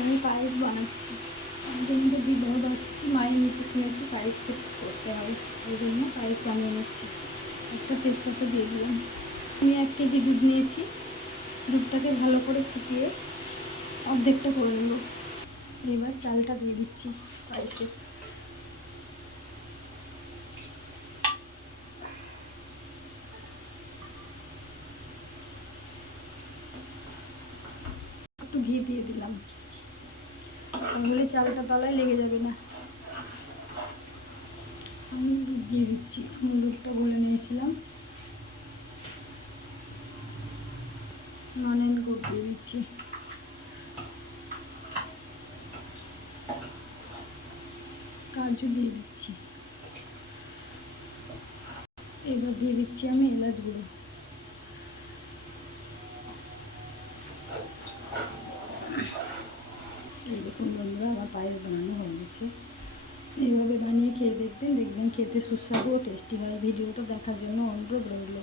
আমি পায়েস বানাচ্ছি। আমি যেদিন তো বিবাহ বার্ষিকী মায়ের মুখে শুনেছি পায়েস করতে করতে হয়। ওই জন্য পায়েস বানিয়ে নিচ্ছি। একটা তেজপাতা দিয়ে দিলাম। আমি এক কেজি দুধ নিয়েছি। দুধটাকে ভালো করে ফুটিয়ে অর্ধেকটা করে নেব। এবার চালটা দিয়ে দিচ্ছি পায়েসে। একটু ঘি দিয়ে দিলাম। তাহলে চালটা তলায় লেগে যাবে না। আমি দিয়ে দিচ্ছি দুধটা বলে নিয়েছিলাম। ননেন গুড় দিয়ে দিচ্ছি। কাজু দিয়ে দিচ্ছি। এবার দিয়ে দিচ্ছি আমি এলাচ গুঁড়ো। এই দেখুন বন্ধুরা, আমার পায়েস বানানো হয়ে গেছে। এইভাবে বানিয়ে খেয়ে দেখবেন দেখবেন খেতে সুস্বাদু ও টেস্টি হয়। ভিডিওটা দেখার জন্য অনুরোধ রইল।